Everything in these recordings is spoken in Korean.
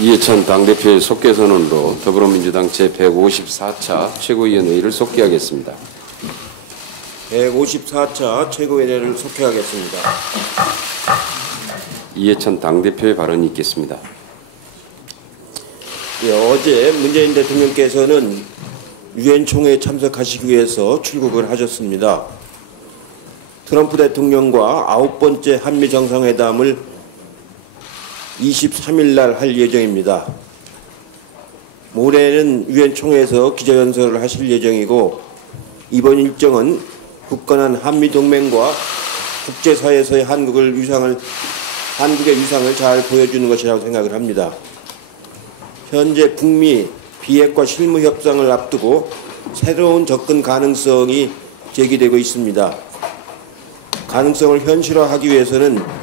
이해찬 당대표의 속개 선언으로 더불어민주당 제154차 최고위원회의를 속개하겠습니다. 154차 최고위원회를 속개하겠습니다. 이해찬 당대표의 발언이 있겠습니다. 어제 문재인 대통령께서는 유엔 총회에 참석하시기 위해서 출국을 하셨습니다. 트럼프 대통령과 9번째 한미 정상회담을 23일 날 할 예정입니다. 모레는 유엔 총회에서 기자연설을 하실 예정이고, 이번 일정은 굳건한 한미 동맹과 국제사회에서의 한국의 위상을 잘 보여주는 것이라고 생각을 합니다. 현재 북미 비핵화 실무 협상을 앞두고 새로운 접근 가능성이 제기되고 있습니다. 가능성을 현실화하기 위해서는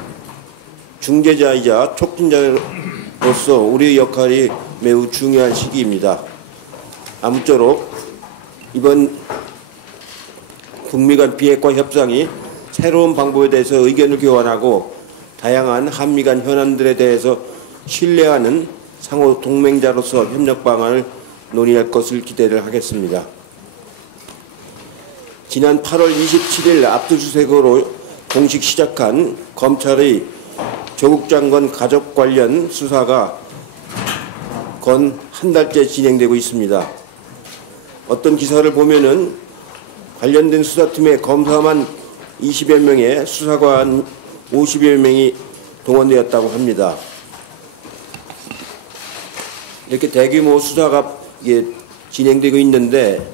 중재자이자 촉진자로서 우리의 역할이 매우 중요한 시기입니다. 아무쪼록 이번 북미 간 비핵화 협상이 새로운 방법에 대해서 의견을 교환하고 다양한 한미 간 현안들에 대해서 신뢰하는 상호 동맹자로서 협력 방안을 논의할 것을 기대를 하겠습니다. 지난 8월 27일 압수수색으로 공식 시작한 검찰의 조국 장관 가족 관련 수사가 건 한 달째 진행되고 있습니다. 어떤 기사를 보면은 관련된 수사팀에 검사만 20여 명에 수사관 50여 명이 동원되었다고 합니다. 이렇게 대규모 수사가 진행되고 있는데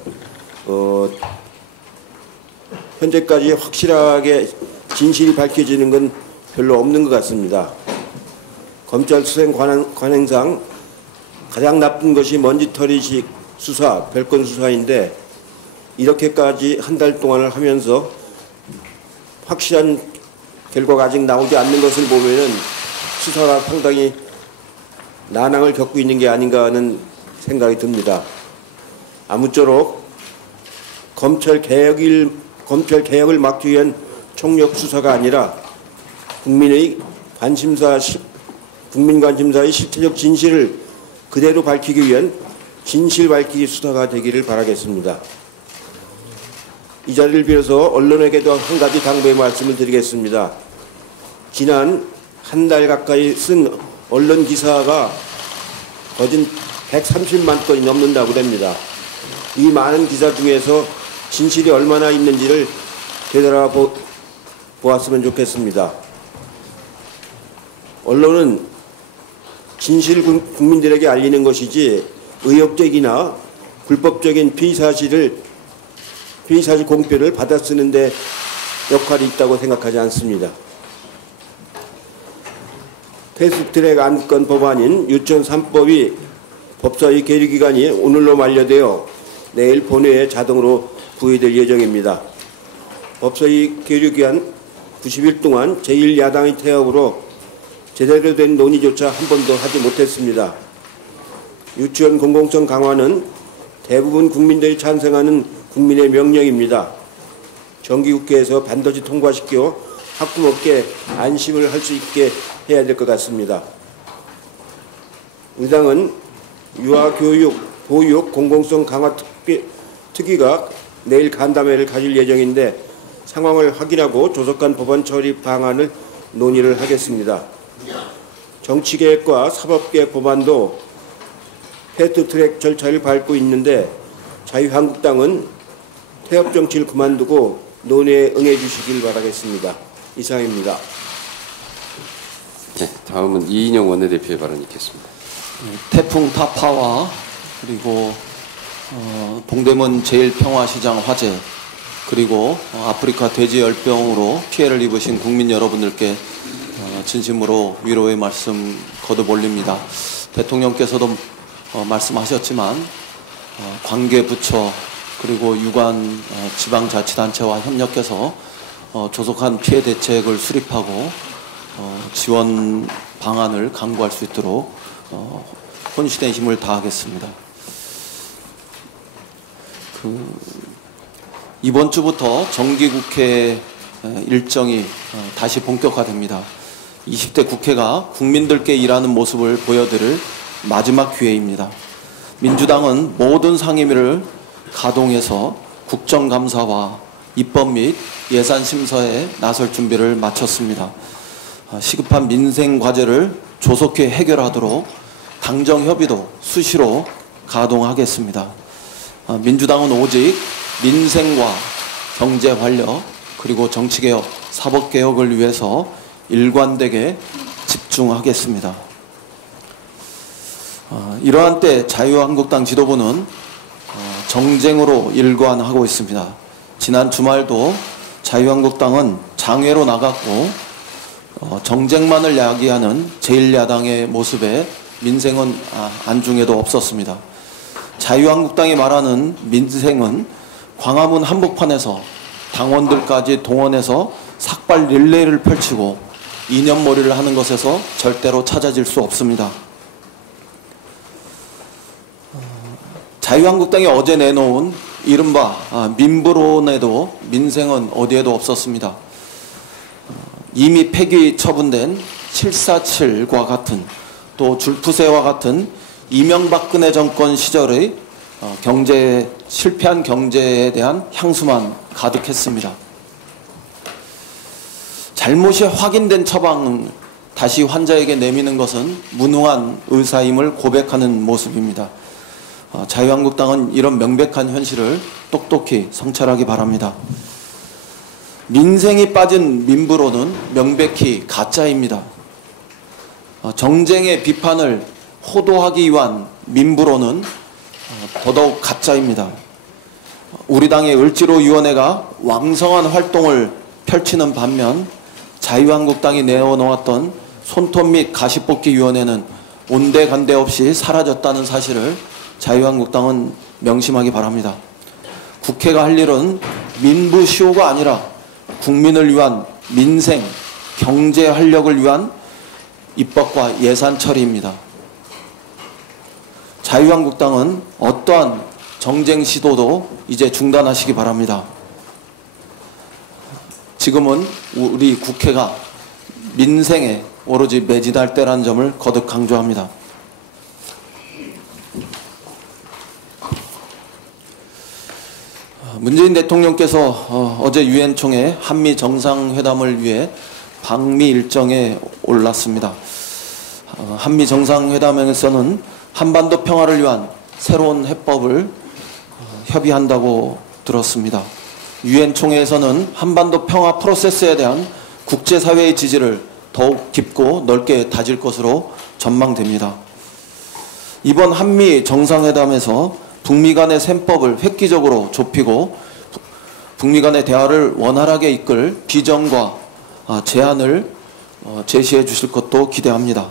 현재까지 확실하게 진실이 밝혀지는 건 별로 없는 것 같습니다. 검찰 수행 관행상 가장 나쁜 것이 먼지털이식 수사, 별건 수사인데 이렇게까지 한 달 동안을 하면서 확실한 결과가 아직 나오지 않는 것을 보면은 수사가 상당히 난항을 겪고 있는 게 아닌가 하는 생각이 듭니다. 아무쪼록 검찰 개혁을 막기 위한 총력 수사가 아니라 국민 관심사의 실체적 진실을 그대로 밝히기 위한 진실 밝히기 수사가 되기를 바라겠습니다. 이 자리를 빌어서 언론에게도 한 가지 당부의 말씀을 드리겠습니다. 지난 한 달 가까이 쓴 언론 기사가 거진 130만 건이 넘는다고 합니다. 이 많은 기사 중에서 진실이 얼마나 있는지를 되돌아보았으면 좋겠습니다. 언론은 진실을 국민들에게 알리는 것이지 의혹적이나 불법적인 피의사실 공표를 받아쓰는 데 역할이 있다고 생각하지 않습니다. 패스트트랙 안건 법안인 유치원 3법이 법사위 계류기간이 오늘로 만료되어 내일 본회의에 자동으로 부의될 예정입니다. 법사위 계류기간 90일 동안 제1야당의 태업으로 제대로 된 논의조차 한 번도 하지 못했습니다. 유치원 공공성 강화는 대부분 국민들이 찬성하는 국민의 명령입니다. 정기국회에서 반드시 통과시켜 학부모께 안심을 할 수 있게 해야 될 것 같습니다. 우리 당은 유아교육, 보육, 공공성 강화 특위가 내일 간담회를 가질 예정인데 상황을 확인하고 조속한 법안 처리 방안을 논의를 하겠습니다. 정치개혁과 사법개혁 법안도 패스트트랙 절차를 밟고 있는데 자유한국당은 태업 정치를 그만두고 논의에 응해 주시길 바라겠습니다. 이상입니다. 네, 다음은 이인영 원내대표의 발언이 있겠습니다. 태풍 타파와 그리고 동대문 제1평화시장 화재 그리고 아프리카 돼지열병으로 피해를 입으신 국민 여러분들께 진심으로 위로의 말씀 거듭 올립니다. 대통령께서도 말씀하셨지만 관계부처 그리고 유관 지방자치단체와 협력해서 조속한 피해 대책을 수립하고 지원 방안을 강구할 수 있도록 혼신의 힘을 다하겠습니다. 이번 주부터 정기국회 일정이 다시 본격화됩니다. 20대 국회가 국민들께 일하는 모습을 보여드릴 마지막 기회입니다. 민주당은 모든 상임위를 가동해서 국정감사와 입법 및 예산심사에 나설 준비를 마쳤습니다. 시급한 민생 과제를 조속히 해결하도록 당정협의도 수시로 가동하겠습니다. 민주당은 오직 민생과 경제 활력 그리고 정치개혁, 사법개혁을 위해서 일관되게 집중하겠습니다. 이러한 때 자유한국당 지도부는 정쟁으로 일관하고 있습니다. 지난 주말도 자유한국당은 장외로 나갔고 정쟁만을 야기하는 제1야당의 모습에 민생은 안중에도 없었습니다. 자유한국당이 말하는 민생은 광화문 한복판에서 당원들까지 동원해서 삭발 릴레이를 펼치고 이념몰이를 하는 것에서 절대로 찾아질 수 없습니다. 자유한국당이 어제 내놓은 이른바 민부론에도 민생은 어디에도 없었습니다. 이미 폐기 처분된 747과 같은 또 줄푸세와 같은 이명박근혜 정권 시절의 실패한 경제에 대한 향수만 가득했습니다. 잘못이 확인된 처방을 다시 환자에게 내미는 것은 무능한 의사임을 고백하는 모습입니다. 자유한국당은 이런 명백한 현실을 똑똑히 성찰하기 바랍니다. 민생이 빠진 민부로는 명백히 가짜입니다. 정쟁의 비판을 호도하기 위한 민부로는 더더욱 가짜입니다. 우리 당의 을지로위원회가 왕성한 활동을 펼치는 반면 자유한국당이 내어놓았던 손톱 및 가시뽑기위원회는 온데간데 없이 사라졌다는 사실을 자유한국당은 명심하기 바랍니다. 국회가 할 일은 민부시효가 아니라 국민을 위한 민생, 경제 활력을 위한 입법과 예산 처리입니다. 자유한국당은 어떠한 정쟁 시도도 이제 중단하시기 바랍니다. 지금은 우리 국회가 민생에 오로지 매진할 때라는 점을 거듭 강조합니다. 문재인 대통령께서 어제 유엔 총회 한미 정상회담을 위해 방미 일정에 올랐습니다. 한미 정상회담에서는 한반도 평화를 위한 새로운 해법을 협의한다고 들었습니다. 유엔 총회에서는 한반도 평화 프로세스에 대한 국제사회의 지지를 더욱 깊고 넓게 다질 것으로 전망됩니다. 이번 한미 정상회담에서 북미 간의 셈법을 획기적으로 좁히고 북미 간의 대화를 원활하게 이끌 비전과 제안을 제시해 주실 것도 기대합니다.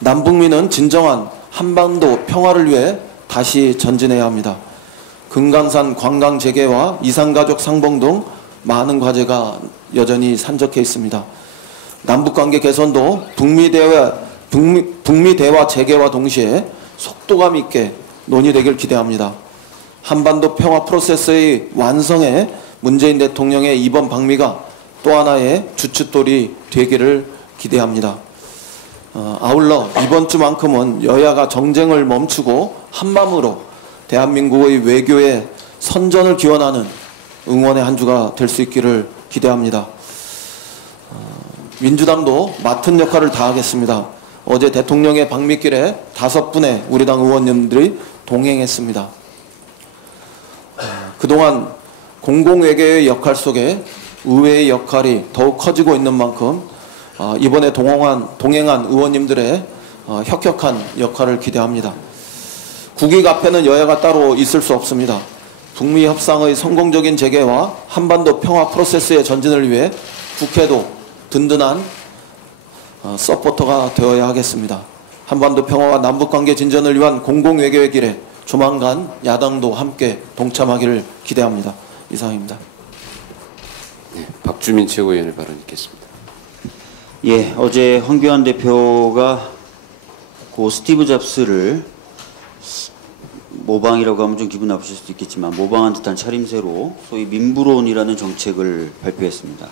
남북미는 진정한 한반도 평화를 위해 다시 전진해야 합니다. 금강산 관광 재개와 이산가족 상봉 등 많은 과제가 여전히 산적해 있습니다. 남북관계 개선도 북미 대화 재개와 동시에 속도감 있게 논의되길 기대합니다. 한반도 평화 프로세스의 완성에 문재인 대통령의 이번 방미가 또 하나의 주춧돌이 되기를 기대합니다. 아울러 이번 주만큼은 여야가 정쟁을 멈추고 한마음으로 대한민국의 외교에 선전을 기원하는 응원의 한 주가 될 수 있기를 기대합니다. 민주당도 맡은 역할을 다하겠습니다. 어제 대통령의 방미길에 5분의 우리 당 의원님들이 동행했습니다. 그동안 공공외교의 역할 속에 의회의 역할이 더욱 커지고 있는 만큼 이번에 동행한 의원님들의 혁혁한 역할을 기대합니다. 국익 앞에는 여야가 따로 있을 수 없습니다. 북미 협상의 성공적인 재개와 한반도 평화 프로세스의 전진을 위해 국회도 든든한 서포터가 되어야 하겠습니다. 한반도 평화와 남북관계 진전을 위한 공공외교의 길에 조만간 야당도 함께 동참하기를 기대합니다. 이상입니다. 네, 박주민 최고위원의 발언 있겠습니다. 예, 어제 황교안 대표가 고 스티브 잡스를 모방이라고 하면 좀 기분 나쁘실 수도 있겠지만 모방한 듯한 차림새로 소위 민부론이라는 정책을 발표했습니다.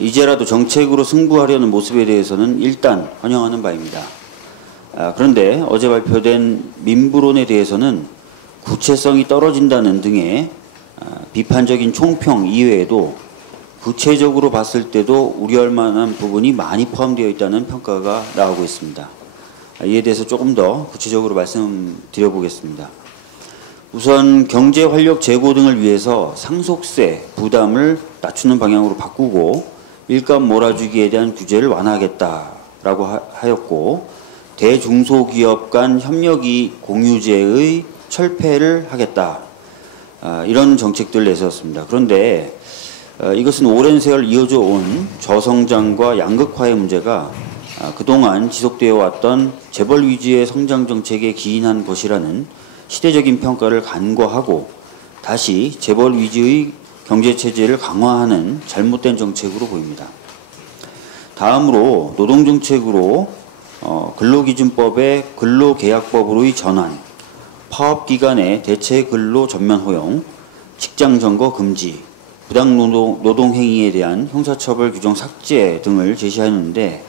이제라도 정책으로 승부하려는 모습에 대해서는 일단 환영하는 바입니다. 그런데 어제 발표된 민부론에 대해서는 구체성이 떨어진다는 등의 비판적인 총평 이외에도 구체적으로 봤을 때도 우려할 만한 부분이 많이 포함되어 있다는 평가가 나오고 있습니다. 이에 대해서 조금 더 구체적으로 말씀드려 보겠습니다. 우선 경제 활력 제고 등을 위해서 상속세 부담을 낮추는 방향으로 바꾸고 일감 몰아주기에 대한 규제를 완화하겠다라고 하였고, 대중소기업 간 협력이 공유제의 철폐를 하겠다, 이런 정책들을 내세웠습니다. 그런데 이것은 오랜 세월 이어져 온 저성장과 양극화의 문제가 그동안 지속되어 왔던 재벌 위주의 성장 정책에 기인한 것이라는 시대적인 평가를 간과하고 다시 재벌 위주의 경제체제를 강화하는 잘못된 정책으로 보입니다. 다음으로 노동정책으로 근로기준법의 근로계약법으로의 전환, 파업기간의 대체 근로 전면 허용, 직장점거 금지, 부당노동행위에 대한 형사처벌 규정 삭제 등을 제시하는데,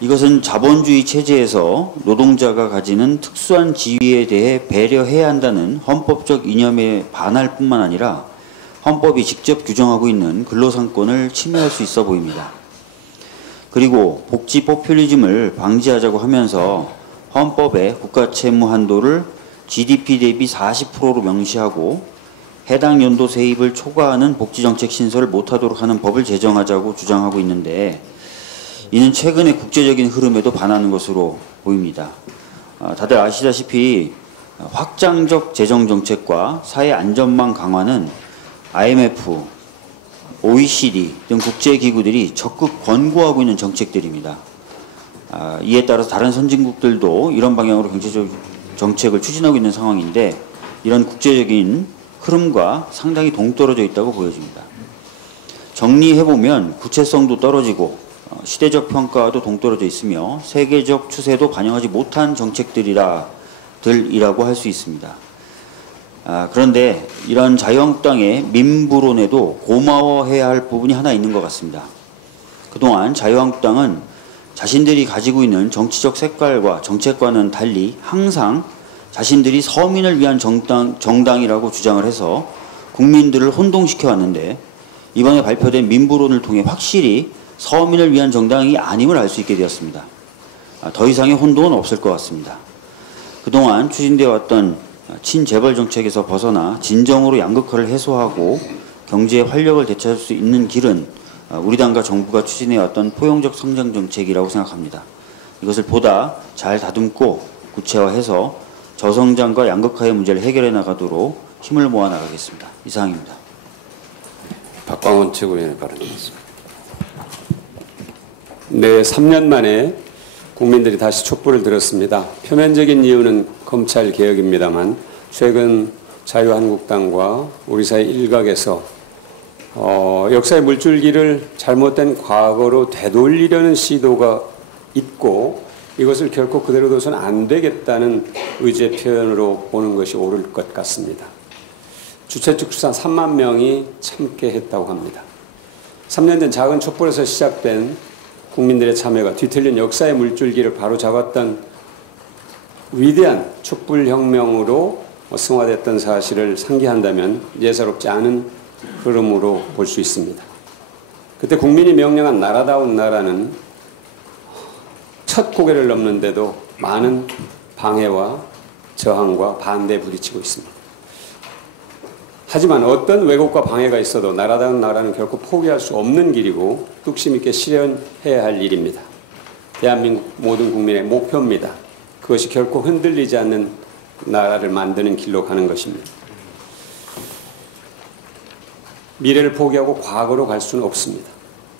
이것은 자본주의 체제에서 노동자가 가지는 특수한 지위에 대해 배려해야 한다는 헌법적 이념에 반할 뿐만 아니라 헌법이 직접 규정하고 있는 근로상권을 침해할 수 있어 보입니다. 그리고 복지 포퓰리즘을 방지하자고 하면서 헌법에 국가채무 한도를 GDP 대비 40%로 명시하고 해당 연도 세입을 초과하는 복지정책 신설을 못하도록 하는 법을 제정하자고 주장하고 있는데, 이는 최근의 국제적인 흐름에도 반하는 것으로 보입니다. 다들 아시다시피 확장적 재정정책과 사회안전망 강화는 IMF, OECD 등 국제기구들이 적극 권고하고 있는 정책들입니다. 이에 따라서 다른 선진국들도 이런 방향으로 경제적 정책을 추진하고 있는 상황인데, 이런 국제적인 흐름과 상당히 동떨어져 있다고 보여집니다. 정리해보면 구체성도 떨어지고 시대적 평가도 동떨어져 있으며 세계적 추세도 반영하지 못한 정책들이라고 할 수 있습니다. 그런데 이런 자유한국당의 민부론에도 고마워해야 할 부분이 하나 있는 것 같습니다. 그동안 자유한국당은 자신들이 가지고 있는 정치적 색깔과 정책과는 달리 항상 자신들이 서민을 위한 정당이라고 주장을 해서 국민들을 혼동시켜 왔는데, 이번에 발표된 민부론을 통해 확실히 서민을 위한 정당이 아님을 알 수 있게 되었습니다. 더 이상의 혼동은 없을 것 같습니다. 그동안 추진되어 왔던 친재벌 정책에서 벗어나 진정으로 양극화를 해소하고 경제의 활력을 되찾을 수 있는 길은 우리 당과 정부가 추진해왔던 포용적 성장 정책이라고 생각합니다. 이것을 보다 잘 다듬고 구체화해서 저성장과 양극화의 문제를 해결해 나가도록 힘을 모아 나가겠습니다. 이상입니다. 박광원 최고위원의 발언이었습니다. 네, 3년 만에 국민들이 다시 촛불을 들었습니다. 표면적인 이유는 검찰 개혁입니다만, 최근 자유한국당과 우리 사회 일각에서 역사의 물줄기를 잘못된 과거로 되돌리려는 시도가 있고, 이것을 결코 그대로 둬서는 안 되겠다는 의지의 표현으로 보는 것이 옳을 것 같습니다. 주최 측 추산 3만 명이 참게 했다고 합니다. 3년 전 작은 촛불에서 시작된 국민들의 참여가 뒤틀린 역사의 물줄기를 바로잡았던 위대한 촛불혁명으로 승화됐던 사실을 상기한다면 예사롭지 않은 흐름으로 볼 수 있습니다. 그때 국민이 명령한 나라다운 나라는 첫 고개를 넘는데도 많은 방해와 저항과 반대에 부딪히고 있습니다. 하지만 어떤 왜곡과 방해가 있어도 나라다운 나라는 결코 포기할 수 없는 길이고 뚝심 있게 실현해야 할 일입니다. 대한민국 모든 국민의 목표입니다. 그것이 결코 흔들리지 않는 나라를 만드는 길로 가는 것입니다. 미래를 포기하고 과거로 갈 수는 없습니다.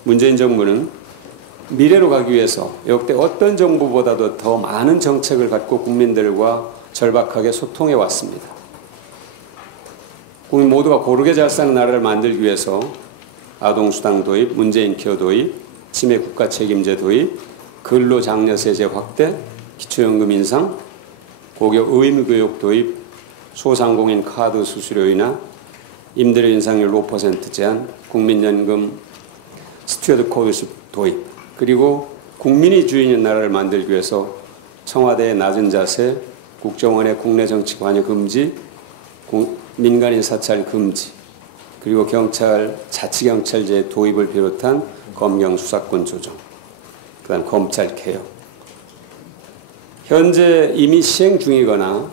문재인 정부는 미래로 가기 위해서 역대 어떤 정부보다도 더 많은 정책을 갖고 국민들과 절박하게 소통해 왔습니다. 국민 모두가 고르게 잘 사는 나라를 만들기 위해서 아동수당 도입, 문재인 케어 도입, 치매 국가 책임제 도입, 근로장려세제 확대, 기초연금 인상, 고교 의무교육 도입, 소상공인 카드 수수료 인하, 임대료 인상률 5% 제한, 국민연금 스튜어드 코드십 도입, 그리고 국민이 주인인 나라를 만들기 위해서 청와대의 낮은 자세, 국정원의 국내 정치 관여 금지, 민간인 사찰 금지, 그리고 경찰, 자치경찰제 도입을 비롯한 검경 수사권 조정, 그다음 검찰 개혁. 현재 이미 시행 중이거나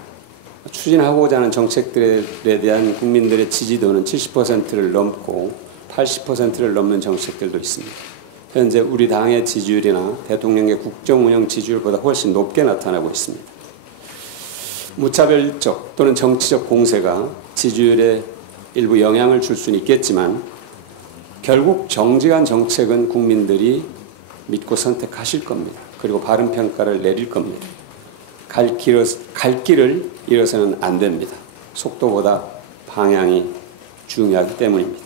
추진하고자 하는 정책들에 대한 국민들의 지지도는 70%를 넘고 80%를 넘는 정책들도 있습니다. 현재 우리 당의 지지율이나 대통령의 국정운영 지지율보다 훨씬 높게 나타나고 있습니다. 무차별적 또는 정치적 공세가 지지율에 일부 영향을 줄 수는 있겠지만 결국 정직한 정책은 국민들이 믿고 선택하실 겁니다. 그리고 바른 평가를 내릴 겁니다. 갈 길을 잃어서는 안 됩니다. 속도보다 방향이 중요하기 때문입니다.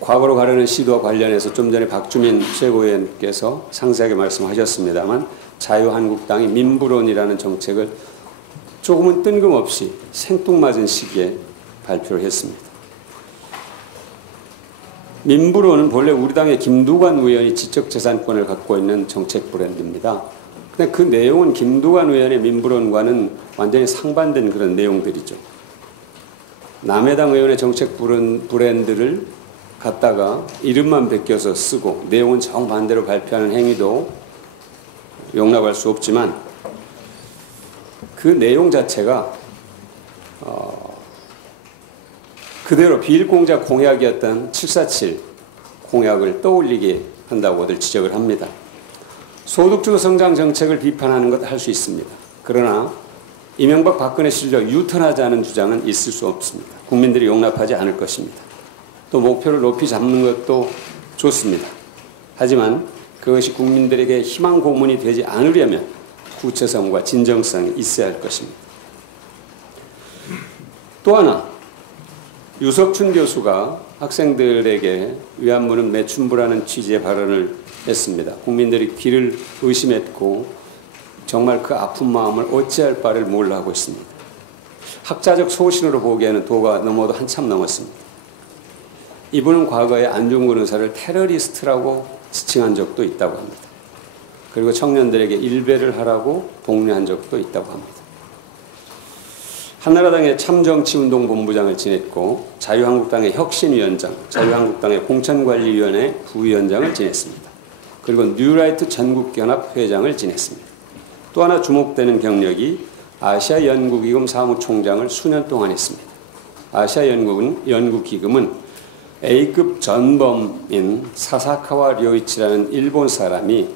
과거로 가려는 시도와 관련해서 좀 전에 박주민 최고위원께서 상세하게 말씀하셨습니다만 자유한국당이 민부론이라는 정책을 조금은 뜬금없이 생뚱맞은 시기에 발표를 했습니다. 민부론은 본래 우리 당의 김두관 의원이 지적재산권을 갖고 있는 정책 브랜드입니다. 근데 그 내용은 김두관 의원의 민부론과는 완전히 상반된 그런 내용들이죠. 남해당 의원의 정책 브랜드를 갖다가 이름만 베껴서 쓰고 내용은 정반대로 발표하는 행위도 용납할 수 없지만 그 내용 자체가 그대로 비일공작 공약이었던 747 공약을 떠올리게 한다고들 지적을 합니다. 소득주도 성장 정책을 비판하는 것 할 수 있습니다. 그러나 이명박 박근혜 시절 유턴하자는 주장은 있을 수 없습니다. 국민들이 용납하지 않을 것입니다. 또 목표를 높이 잡는 것도 좋습니다. 하지만 그것이 국민들에게 희망 고문이 되지 않으려면 구체성과 진정성이 있어야 할 것입니다. 또 하나, 유석춘 교수가 학생들에게 위안부는 매춘부라는 취지의 발언을 했습니다. 국민들이 귀를 의심했고 정말 그 아픈 마음을 어찌할 바를 몰라 하고 있습니다. 학자적 소신으로 보기에는 도가 넘어도 한참 넘었습니다. 이분은 과거에 안중근 의사를 테러리스트라고 지칭한 적도 있다고 합니다. 그리고 청년들에게 일배를 하라고 독려한 적도 있다고 합니다. 한나라당의 참정치운동본부장을 지냈고 자유한국당의 혁신위원장, 자유한국당의 공천관리위원회 부위원장을 지냈습니다. 그리고 뉴라이트 전국연합 회장을 지냈습니다. 또 하나 주목되는 경력이 아시아연구기금 사무총장을 수년 동안 했습니다. 아시아연구기금은 A급 전범인 사사카와 료이치라는 일본 사람이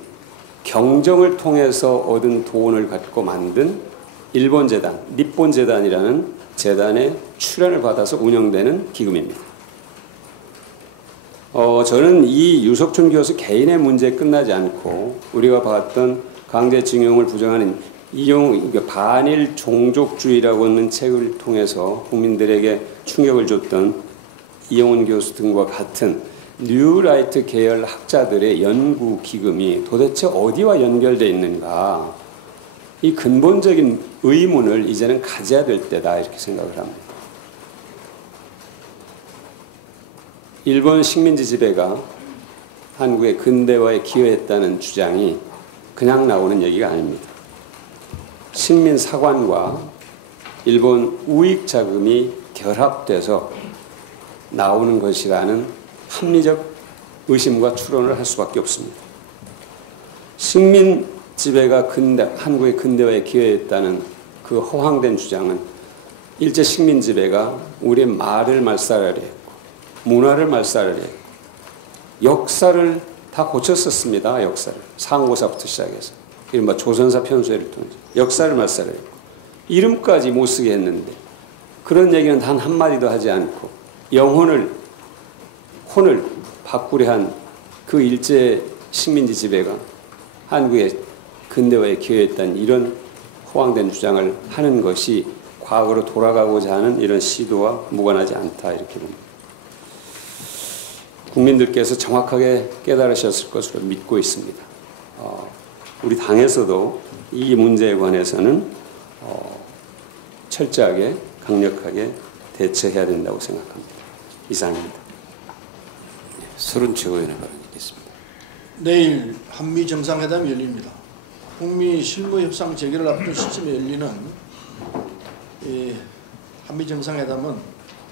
경정을 통해서 얻은 돈을 갖고 만든 일본 재단, 니폰 재단이라는 재단의 출연을 받아서 운영되는 기금입니다. 저는 이 유석춘 교수 개인의 문제에 끝나지 않고 우리가 봤던 강제징용을 부정하는 반일 종족주의라고 하는 책을 통해서 국민들에게 충격을 줬던 이용훈 교수 등과 같은 뉴라이트 계열 학자들의 연구 기금이 도대체 어디와 연결되어 있는가, 이 근본적인 의문을 이제는 가져야 될 때다 이렇게 생각을 합니다. 일본 식민지 지배가 한국의 근대화에 기여했다는 주장이 그냥 나오는 얘기가 아닙니다. 식민 사관과 일본 우익 자금이 결합돼서 나오는 것이라는 합리적 의심과 추론을 할 수밖에 없습니다. 식민 지배가 한국의 근대화에 기여했다는 그 허황된 주장은 일제 식민 지배가 우리의 말을 말살하려 했고 문화를 말살하려 했고 역사를 다 고쳤었습니다. 역사를. 상고사부터 시작해서 이른바 조선사 편수회를 통해서 역사를 말살하려 했고 이름까지 못 쓰게 했는데 그런 얘기는 단 한마디도 하지 않고 혼을 바꾸려 한 그 일제 식민지 지배가 한국의 근대화에 기여했다는 이런 허황된 주장을 하는 것이 과거로 돌아가고자 하는 이런 시도와 무관하지 않다 이렇게 봅니다. 국민들께서 정확하게 깨달으셨을 것으로 믿고 있습니다. 우리 당에서도 이 문제에 관해서는 철저하게 강력하게 대처해야 된다고 생각합니다. 이상입니다. 서른 최고위원의 발언이 있겠습니다. 내일 한미 정상회담이 열립니다. 북미 실무 협상 재개를 앞둔 시점에 열리는 이 한미 정상회담은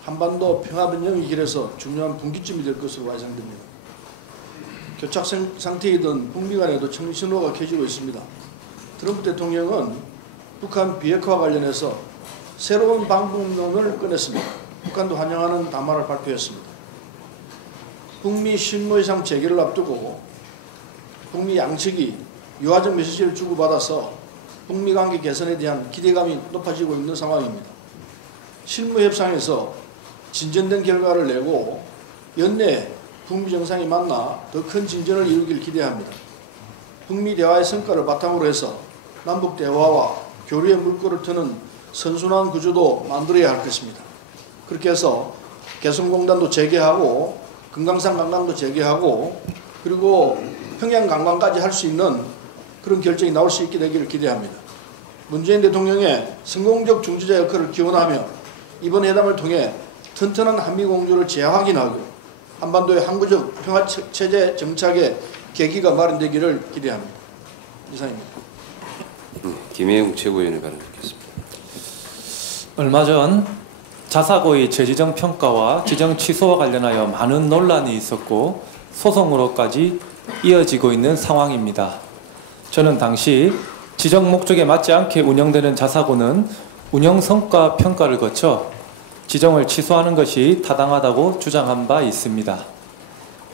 한반도 평화 번영의 길에서 중요한 분기점이 될 것으로 예상됩니다. 교착 상태이던 북미 간에도 청신호가 켜지고 있습니다. 트럼프 대통령은 북한 비핵화 관련해서 새로운 방법론을 꺼냈습니다. 북한도 환영하는 담화를 발표했습니다. 북미 실무회상 재개를 앞두고 북미 양측이 유화적 메시지를 주고받아서 북미 관계 개선에 대한 기대감이 높아지고 있는 상황입니다. 실무협상에서 진전된 결과를 내고 연내 북미 정상이 만나 더 큰 진전을 이루길 기대합니다. 북미 대화의 성과를 바탕으로 해서 남북 대화와 교류의 물꼬를 트는 선순환 구조도 만들어야 할 것입니다. 그렇게 해서 개성공단도 재개하고 금강산 관광도 재개하고 그리고 평양 관광까지 할 수 있는 그런 결정이 나올 수 있게 되기를 기대합니다. 문재인 대통령의 성공적 중재자 역할을 기원하며 이번 회담을 통해 튼튼한 한미 공조를 재확인하고 한반도의 항구적 평화체제 정착의 계기가 마련되기를 기대합니다. 이상입니다. 김혜영 최고위원의 발언 듣겠습니다. 얼마 전 자사고의 재지정 평가와 지정 취소와 관련하여 많은 논란이 있었고 소송으로까지 이어지고 있는 상황입니다. 저는 당시 지정 목적에 맞지 않게 운영되는 자사고는 운영 성과 평가를 거쳐 지정을 취소하는 것이 타당하다고 주장한 바 있습니다.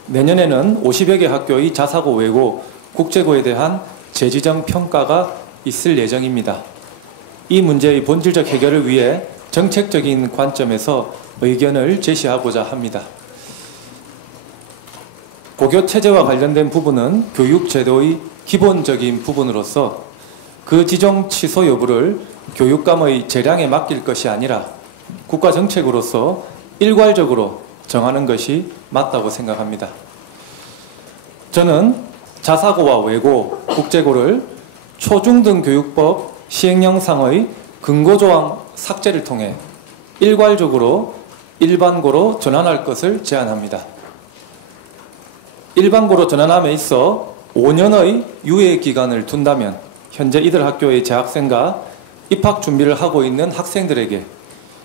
내년에는 50여 개 학교의 자사고 외고 국제고에 대한 재지정 평가가 있을 예정입니다. 이 문제의 본질적 해결을 위해 정책적인 관점에서 의견을 제시하고자 합니다. 고교 체제와 관련된 부분은 교육 제도의 기본적인 부분으로서 그 지정 취소 여부를 교육감의 재량에 맡길 것이 아니라 국가 정책으로서 일괄적으로 정하는 것이 맞다고 생각합니다. 저는 자사고와 외고, 국제고를 초중등교육법 시행령상의 근거조항 삭제를 통해 일괄적으로 일반고로 전환할 것을 제안합니다. 일반고로 전환함에 있어 5년의 유예 기간을 둔다면 현재 이들 학교의 재학생과 입학 준비를 하고 있는 학생들에게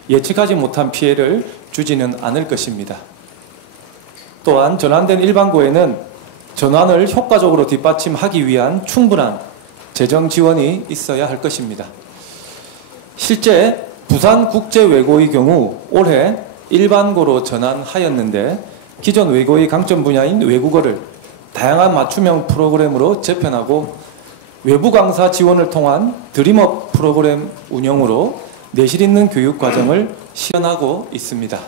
예측하지 못한 피해를 주지는 않을 것입니다. 또한 전환된 일반고에는 전환을 효과적으로 뒷받침하기 위한 충분한 재정 지원이 있어야 할 것입니다. 실제 부산국제외고의 경우 올해 일반고로 전환하였는데 기존 외고의 강점 분야인 외국어를 다양한 맞춤형 프로그램으로 재편하고 외부 강사 지원을 통한 드림업 프로그램 운영으로 내실 있는 교육 과정을 실현하고 있습니다.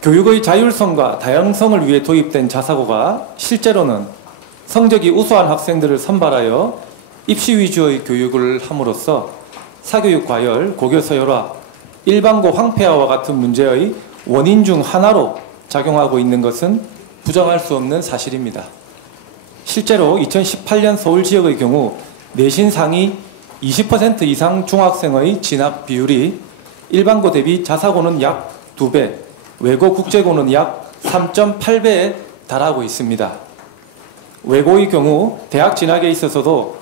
교육의 자율성과 다양성을 위해 도입된 자사고가 실제로는 성적이 우수한 학생들을 선발하여 입시 위주의 교육을 함으로써 사교육 과열, 고교 서열화, 일반고 황폐화와 같은 문제의 원인 중 하나로 작용하고 있는 것은 부정할 수 없는 사실입니다. 실제로 2018년 서울 지역의 경우 내신 상위 20% 이상 중학생의 진학 비율이 일반고 대비 자사고는 약 2배, 외고 국제고는 약 3.8배에 달하고 있습니다. 외고의 경우 대학 진학에 있어서도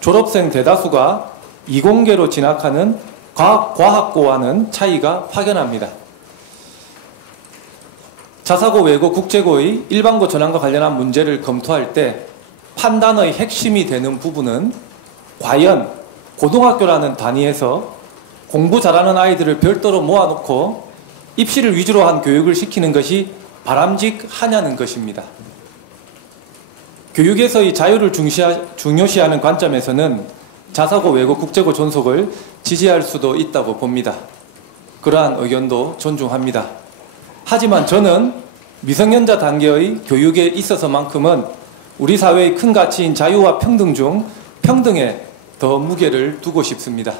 졸업생 대다수가 이공계로 진학하는 과학고와는 차이가 확연합니다. 자사고, 외고, 국제고의 일반고 전환과 관련한 문제를 검토할 때 판단의 핵심이 되는 부분은 과연 고등학교라는 단위에서 공부 잘하는 아이들을 별도로 모아놓고 입시를 위주로 한 교육을 시키는 것이 바람직하냐는 것입니다. 교육에서의 자유를 중요시하는 관점에서는 자사고, 외고, 국제고 존속을 지지할 수도 있다고 봅니다. 그러한 의견도 존중합니다. 하지만 저는 미성년자 단계의 교육에 있어서만큼은 우리 사회의 큰 가치인 자유와 평등 중 평등에 더 무게를 두고 싶습니다.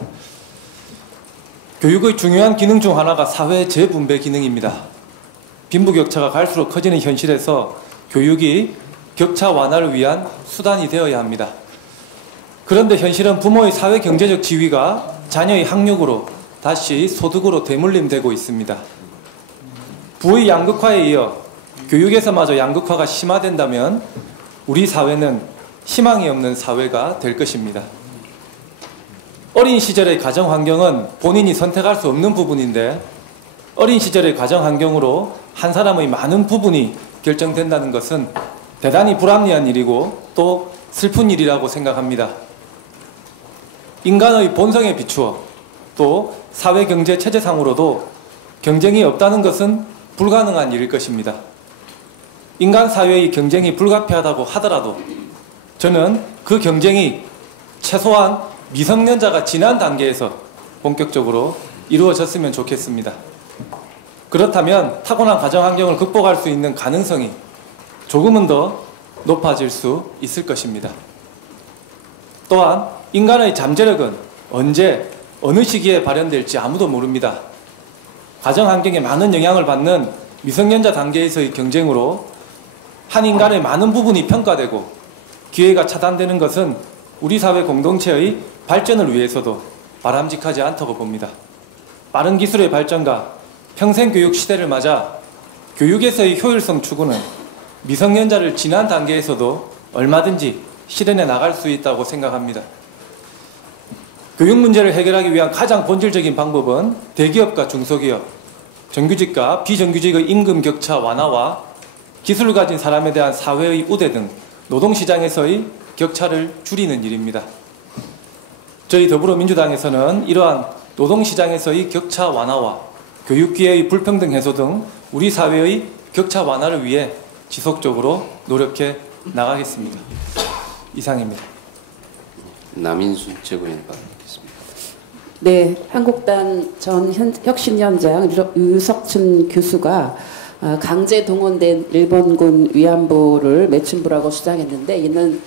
교육의 중요한 기능 중 하나가 사회 재분배 기능입니다. 빈부격차가 갈수록 커지는 현실에서 교육이 격차 완화를 위한 수단이 되어야 합니다. 그런데 현실은 부모의 사회 경제적 지위가 자녀의 학력으로 다시 소득으로 대물림되고 있습니다. 부의 양극화에 이어 교육에서마저 양극화가 심화된다면 우리 사회는 희망이 없는 사회가 될 것입니다. 어린 시절의 가정 환경은 본인이 선택할 수 없는 부분인데 어린 시절의 가정 환경으로 한 사람의 많은 부분이 결정된다는 것은 대단히 불합리한 일이고 또 슬픈 일이라고 생각합니다. 인간의 본성에 비추어 또 사회 경제 체제상으로도 경쟁이 없다는 것은 불가능한 일일 것입니다. 인간 사회의 경쟁이 불가피하다고 하더라도 저는 그 경쟁이 최소한 미성년자가 지난 단계에서 본격적으로 이루어졌으면 좋겠습니다. 그렇다면 타고난 가정 환경을 극복할 수 있는 가능성이 조금은 더 높아질 수 있을 것입니다. 또한 인간의 잠재력은 언제 어느 시기에 발현될지 아무도 모릅니다. 가정 환경에 많은 영향을 받는 미성년자 단계에서의 경쟁으로 한 인간의 많은 부분이 평가되고 기회가 차단되는 것은 우리 사회 공동체의 발전을 위해서도 바람직하지 않다고 봅니다. 빠른 기술의 발전과 평생교육 시대를 맞아 교육에서의 효율성 추구는 미성년자를 지난 단계에서도 얼마든지 실현해 나갈 수 있다고 생각합니다. 교육 문제를 해결하기 위한 가장 본질적인 방법은 대기업과 중소기업, 정규직과 비정규직의 임금 격차 완화와 기술을 가진 사람에 대한 사회의 우대 등 노동시장에서의 격차를 줄이는 일입니다. 저희 더불어민주당에서는 이러한 노동시장에서의 격차 완화와 교육기회의 불평등 해소 등 우리 사회의 격차 완화를 위해 지속적으로 노력해 나가겠습니다. 이상입니다. 남인순 최고위원 받겠습니다. 네, 한국당 전 혁신위원장 유석춘 교수가 강제 동원된 일본군 위안부를 매춘부라고 주장했는데 이는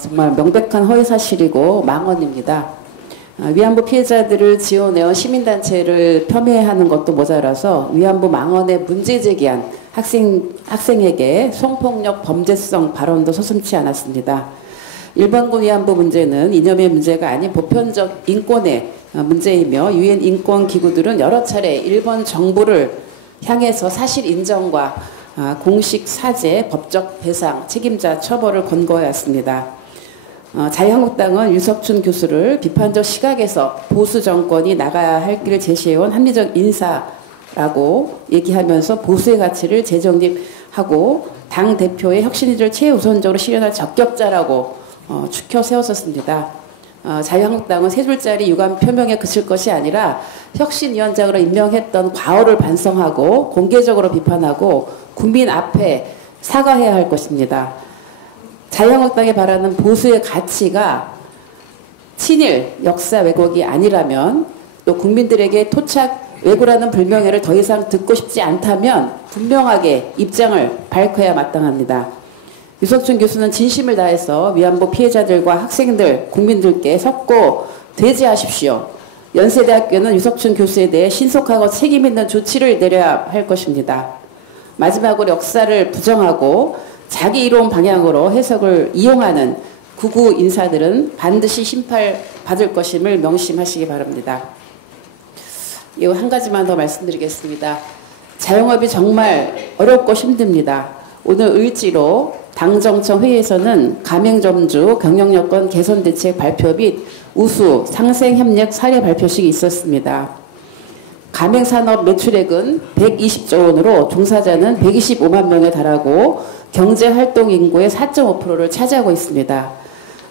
정말 명백한 허위사실이고 망언입니다. 위안부 피해자들을 지원해온 시민단체를 폄훼하는 것도 모자라서 위안부 망언에 문제 제기한 학생에게 성폭력 범죄성 발언도 서슴지 않았습니다. 일본군 위안부 문제는 이념의 문제가 아닌 보편적 인권의 문제이며 유엔 인권기구들은 여러 차례 일본 정부를 향해서 사실 인정과 공식 사죄, 법적 배상, 책임자 처벌을 권고해왔습니다. 자유한국당은 유석춘 교수를 비판적 시각에서 보수 정권이 나가야 할 길을 제시해온 합리적 인사라고 얘기하면서 보수의 가치를 재정립하고 당 대표의 혁신위를 최우선적으로 실현할 적격자라고 추켜 세웠었습니다. 자유한국당은 세 줄짜리 유감 표명에 그칠 것이 아니라 혁신위원장으로 임명했던 과오를 반성하고 공개적으로 비판하고 국민 앞에 사과해야 할 것입니다. 자유한국당이 바라는 보수의 가치가 친일 역사 왜곡이 아니라면 또 국민들에게 토착 왜곡이라는 불명예를 더 이상 듣고 싶지 않다면 분명하게 입장을 밝혀야 마땅합니다. 유석춘 교수는 진심을 다해서 위안부 피해자들과 학생들, 국민들께 섰고 대지하십시오. 연세대학교는 유석춘 교수에 대해 신속하고 책임있는 조치를 내려야 할 것입니다. 마지막으로 역사를 부정하고 자기 이로운 방향으로 해석을 이용하는 구구 인사들은 반드시 심판받을 것임을 명심하시기 바랍니다. 이거 한 가지만 더 말씀드리겠습니다. 자영업이 정말 어렵고 힘듭니다. 오늘 을지로 당정청 회의에서는 가맹점주 경영여건 개선 대책 발표 및 우수 상생협력 사례 발표식이 있었습니다. 가맹산업 매출액은 120조 원으로 종사자는 125만 명에 달하고 경제활동 인구의 4.5%를 차지하고 있습니다.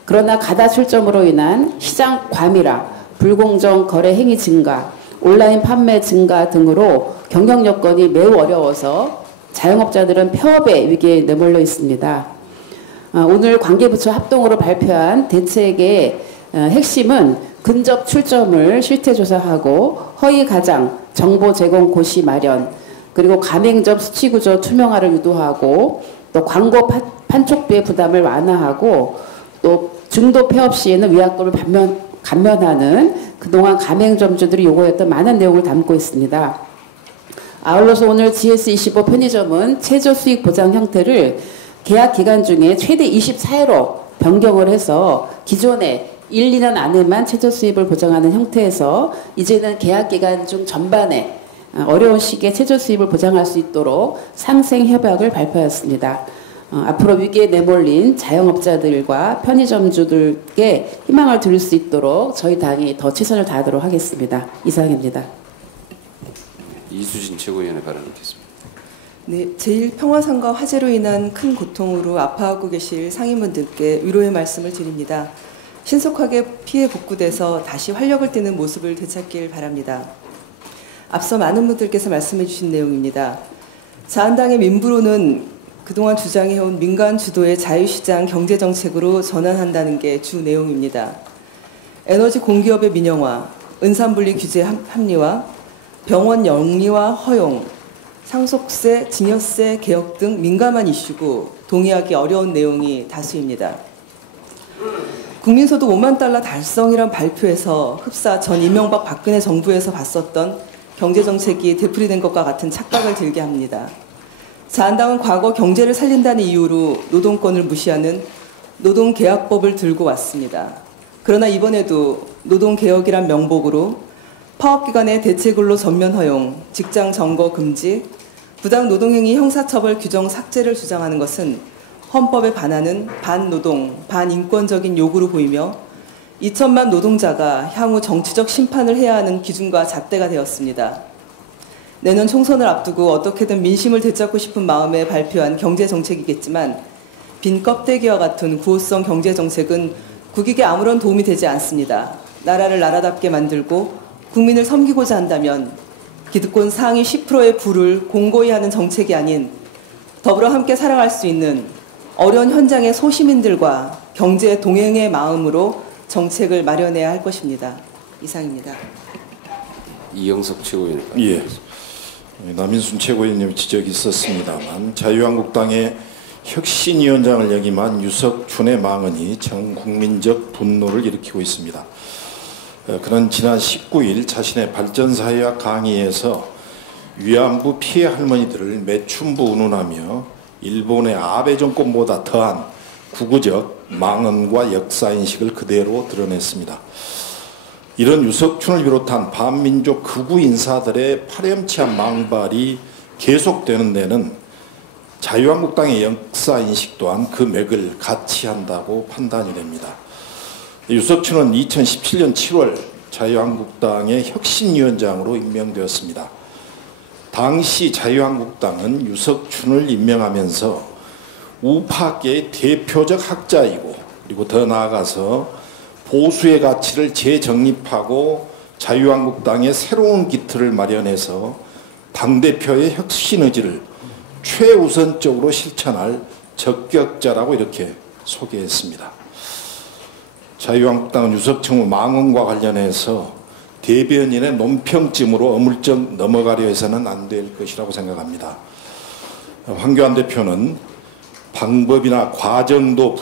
그러나 가다 출점으로 인한 시장 과밀화, 불공정 거래 행위 증가, 온라인 판매 증가 등으로 경영 여건이 매우 어려워서 자영업자들은 폐업의 위기에 내몰려 있습니다. 오늘 관계부처 합동으로 발표한 대책의 핵심은 근접 출점을 실태조사하고 허위 가장 정보 제공 고시 마련, 그리고 가맹점 수치구조 투명화를 유도하고 또 광고 판촉비의 부담을 완화하고 또 중도 폐업 시에는 위약금을 감면하는 그동안 가맹점주들이 요구했던 많은 내용을 담고 있습니다. 아울러서 오늘 GS25 편의점은 최저 수익 보장 형태를 계약 기간 중에 최대 24회로 변경을 해서 기존에 1, 2년 안에만 최저 수입을 보장하는 형태에서 이제는 계약 기간 중 전반에 어려운 시기에 최저 수입을 보장할 수 있도록 상생 협약을 발표했습니다. 앞으로 위기에 내몰린 자영업자들과 편의점주들께 희망을 드릴 수 있도록 저희 당이 더 최선을 다하도록 하겠습니다. 이상입니다. 이수진 최고위원의 발언 듣겠습니다. 네, 제1평화상과 화재로 인한 큰 고통으로 아파하고 계실 상인분들께 위로의 말씀을 드립니다. 신속하게 피해 복구돼서 다시 활력을 띠는 모습을 되찾길 바랍니다. 앞서 많은 분들께서 말씀해 주신 내용입니다. 자한당의 민부로는 그동안 주장해온 민간 주도의 자유시장 경제정책으로 전환한다는 게 주 내용입니다. 에너지 공기업의 민영화, 은산분리 규제 합리화, 병원 영리화 허용, 상속세, 증여세 개혁 등 민감한 이슈고 동의하기 어려운 내용이 다수입니다. 국민소득 5만 달러 달성이란 발표에서 흡사 전 이명박 박근혜 정부에서 봤었던 경제정책이 되풀이된 것과 같은 착각을 들게 합니다. 자한당은 과거 경제를 살린다는 이유로 노동권을 무시하는 노동계약법을 들고 왔습니다. 그러나 이번에도 노동개혁이란 명목으로 파업기간의 대체근로 전면 허용, 직장 점거 금지, 부당 노동행위 형사처벌 규정 삭제를 주장하는 것은 헌법에 반하는 반노동, 반인권적인 요구로 보이며 2천만 노동자가 향후 정치적 심판을 해야 하는 기준과 잣대가 되었습니다. 내년 총선을 앞두고 어떻게든 민심을 되찾고 싶은 마음에 발표한 경제정책이겠지만 빈 껍데기와 같은 구호성 경제정책은 국익에 아무런 도움이 되지 않습니다. 나라를 나라답게 만들고 국민을 섬기고자 한다면 기득권 상위 10%의 부를 공고히 하는 정책이 아닌 더불어 함께 살아갈 수 있는 어려운 현장의 소시민들과 경제 동행의 마음으로 정책을 마련해야 할 것입니다. 이상입니다. 이영석 최고위원. 예. 남인순 최고위원님 지적이 있었습니다만 자유한국당의 혁신위원장을 역임한 유석춘의 망언이 전 국민적 분노를 일으키고 있습니다. 그는 지난 19일 자신의 발전사회와 강의에서 위안부 피해 할머니들을 매춘부 운운하며 일본의 아베 정권보다 더한 구구적 망언과 역사인식을 그대로 드러냈습니다. 이런 유석춘을 비롯한 반민족 극우 인사들의 파렴치한 망발이 계속되는 데는 자유한국당의 역사인식 또한 그 맥을 같이 한다고 판단이 됩니다. 유석춘은 2017년 7월 자유한국당의 혁신위원장으로 임명되었습니다. 당시 자유한국당은 유석춘을 임명하면서 우파계의 대표적 학자이고 그리고 더 나아가서 보수의 가치를 재정립하고 자유한국당의 새로운 기틀을 마련해서 당대표의 혁신 의지를 최우선적으로 실천할 적격자라고 이렇게 소개했습니다. 자유한국당은 유석춘의 망언과 관련해서 대변인의 논평쯤으로 어물쩍 넘어가려 해서는 안 될 것이라고 생각합니다. 황교안 대표는 방법이나 과정도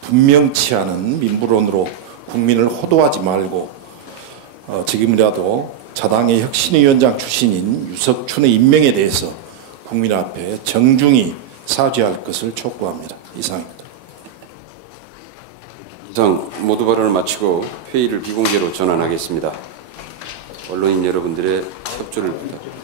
분명치 않은 민부론으로 국민을 호도하지 말고 지금이라도 자당의 혁신위원장 출신인 유석춘의 임명에 대해서 국민 앞에 정중히 사죄할 것을 촉구합니다. 이상입니다. 이상 모두 발언을 마치고 회의를 비공개로 전환하겠습니다. 언론인 여러분들의 협조를 부탁드립니다.